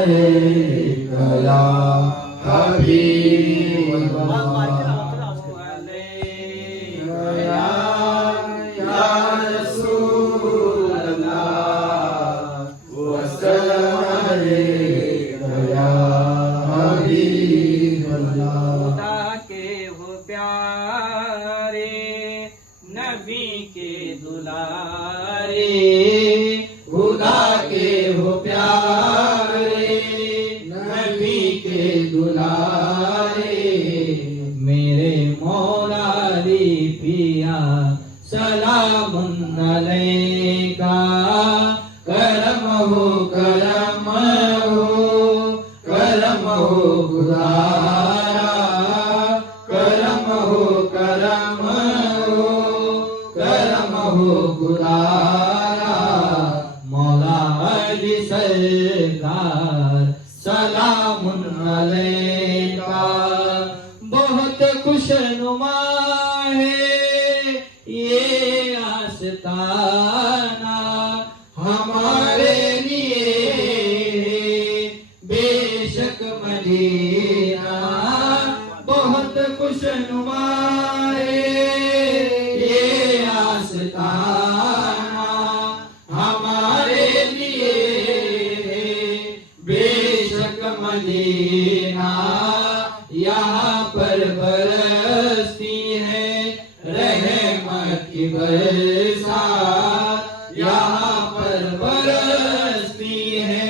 या हबीबल्लाह या रसूलल्लाह वसल्लम अलैका या हबीबल्लाह। खुदा के हो प्यारे नबी के दुलारे, खुदा के हो प्यारे नबी के दुलारे, मेरे मौला दी पिया सलामुन अलैका। करम हो खुदारा, करम हो खुदारा। मौला अली सरकार सलामुन अलैका। बहुत खुशनुमा है ये आस्ताना हमारे लिए बेशक मदीना, बहुत खुशनुमा है ये आस्ताना हमारे लिए बेशक मदीना। यहाँ पर बरसती है रहमत की बरसात, यहाँ पर बरसती है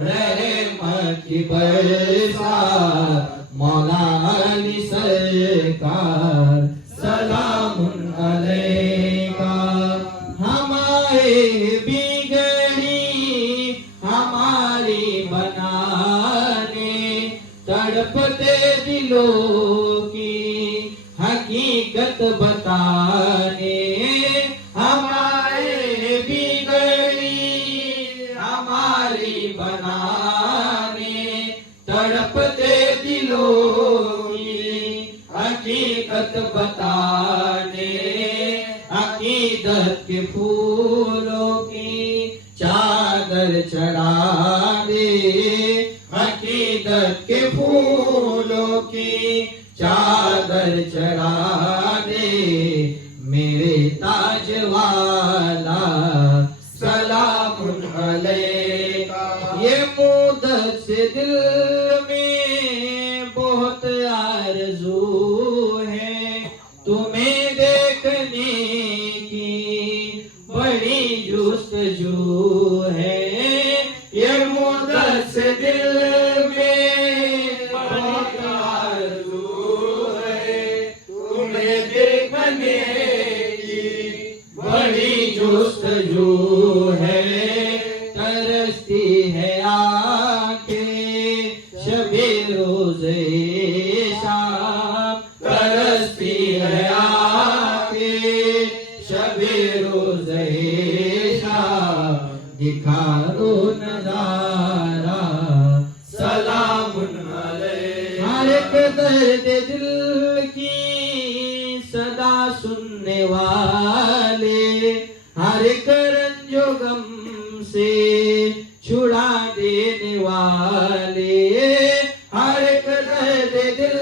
रहमत की बरसात। मौला अली सरकार सलामुन अलैका। हमारे बिगड़ी हमारी बनाने, तड़पते दिलों की हकीकत बताने। हमारे बिगड़ी हमारी बनाने, तड़पते दिलों की हकीकत बताने। अकीदत के फूलों की चादर चढ़ा दे, अकीदत के फूलों की चादर चढ़ा दे। मेरे ताज वाला सलामुन अलैका। ये मुद्दत से दिल में बहुत आरज़ू है, तुम्हें देखने की बड़ी जुस्तजू है। ये मुद्दत से दिल में बहुत आरज़ू है, तुम्हें देखने की बड़ी जुस्तजू है। तरसती है आंखें शबे रोज़े शाम, तरसती है आंखें शबे रोज़े शाम। दिखा दो नज़ारा सलामुन अलैका। हर एक दर्द दिल की सदा सुनने वाले, हर एक रंजो गम से छुड़ा देने वाले। हर एक दर्द दिल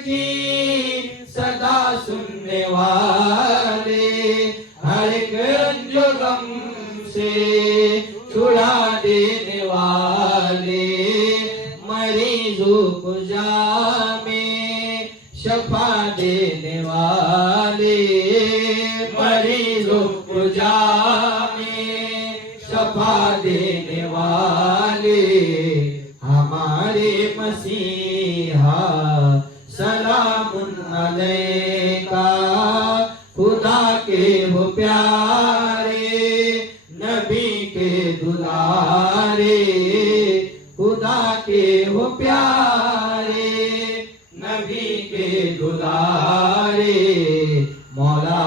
की सदा सुनने वाले, हर एक रंजो गम से छुड़ा देने वाले। मरीजों को जामे शफा देने वाले, मरीजों को जामे शफा देने वाले। हमारे मसीहा सलामुन अलैका। खुदा के हो प्यारे नबी के दुलारे, खुदा के हो प्यारे नबी के दुलारे। मौला